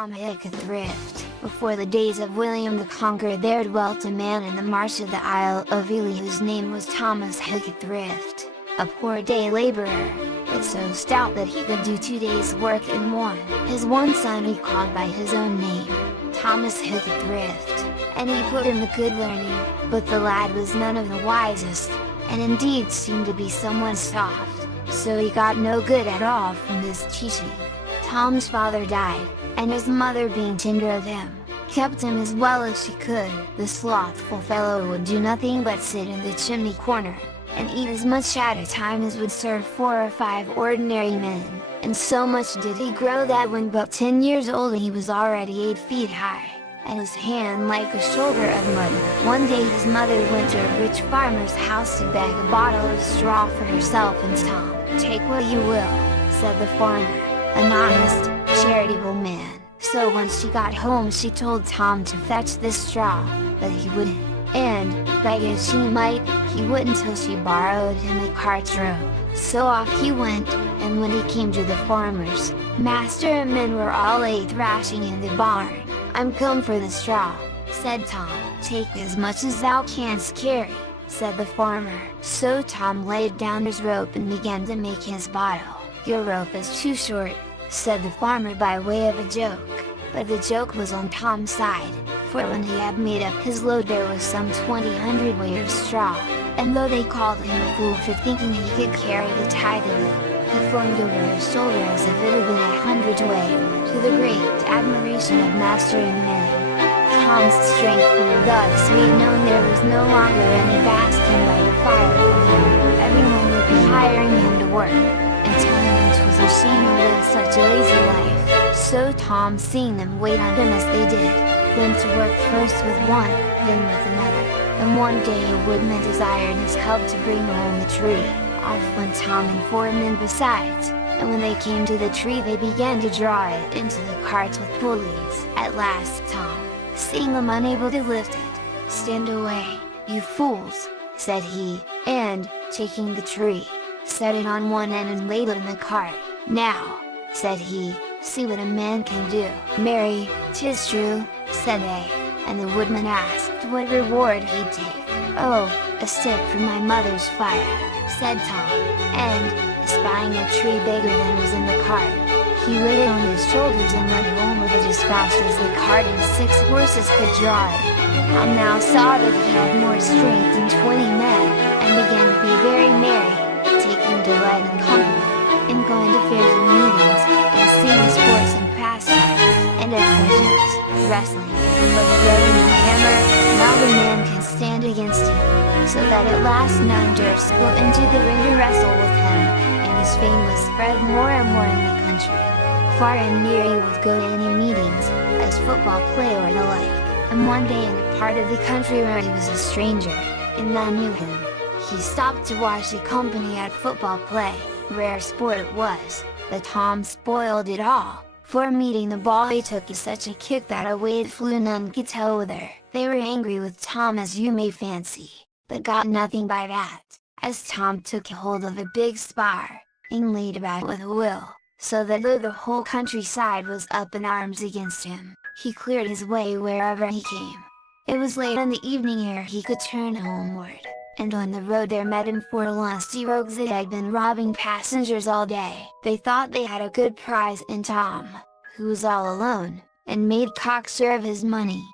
Tom Hickathrift. Before the days of William the Conqueror there dwelt a man in the marsh of the Isle of Ely whose name was Thomas Hickathrift, a poor day laborer, but so stout that he could do 2 days' work in one. His one son he called by his own name, Thomas Hickathrift, and he put him to good learning, but the lad was none of the wisest, and indeed seemed to be somewhat soft, so he got no good at all from this teaching. Tom's father died, and his mother, being tender of him, kept him as well as she could. The slothful fellow would do nothing but sit in the chimney corner, and eat as much at a time as would serve 4 or 5 ordinary men, and so much did he grow that when but 10 years old he was already 8 feet high, and his hand like a shoulder of mud. One day his mother went to a rich farmer's house to beg a bottle of straw for herself and Tom. "Take what you will," said the farmer, an honest, charitable man. So when she got home she told Tom to fetch this straw, but he wouldn't, and, beg as she might, he wouldn't till she borrowed him a cart's rope. So off he went, and when he came to the farmer's, master and men were all thrashing in the barn. "I'm come for the straw," said Tom. "Take as much as thou canst carry," said the farmer. So Tom laid down his rope and began to make his bottle. "Your rope is too short," said the farmer by way of a joke, but the joke was on Tom's side, for when he had made up his load there was some 20 hundredweight of straw, and though they called him a fool for thinking he could carry the tithe of it, he flung over his shoulder as if it had been 100 to the great admiration of master and men. Tom's strength grew thus he had known there was no longer any basking by the fire for him. Everyone would be hiring him to work, and telling him 'twas a shame to live such a lazy life. So Tom, seeing them wait on him as they did, went to work first with one, then with another, and one day a woodman desired his help to bring home a tree. Off went Tom and 4 men besides, and when they came to the tree they began to draw it into the carts with pulleys. At last Tom, seeing them unable to lift it, "Stand away, you fools," said he, and, taking the tree, set it on one end and laid it in the cart. "Now," said he, "see what a man can do." "Marry, 'tis true," said they, and the woodman asked what reward he'd take. "Oh, a stick from my mother's fire," said Tom, and, espying a tree bigger than was in the cart, he laid it on his shoulders and went home with it as fast as the cart and 6 horses could draw it. Tom now saw that he had more strength than 20 men, and began to be very merry, taking delight in company, in going to fairs and meetings, and seeing sports and pastimes, and at pleasures, wrestling, but throwing the hammer, not a man can stand against him, so that at last none durst go into the ring to wrestle with him, and his fame was spread more and more in the country. Far and near he would go to any meetings, as football play or the like, and one day in a part of the country where he was a stranger, and none knew him, he stopped to watch the company at football play. Rare sport it was, but Tom spoiled it all, for meeting the ball he took such a kick that away it flew none could tell whither. They were angry with Tom as you may fancy, but got nothing by that, as Tom took hold of a big spar, and laid about with a will, so that though the whole countryside was up in arms against him, he cleared his way wherever he came. It was late in the evening ere he could turn homeward, and on the road there met him 4 lusty rogues that had been robbing passengers all day. They thought they had a good prize in Tom, who was all alone, and made cocksure of his money.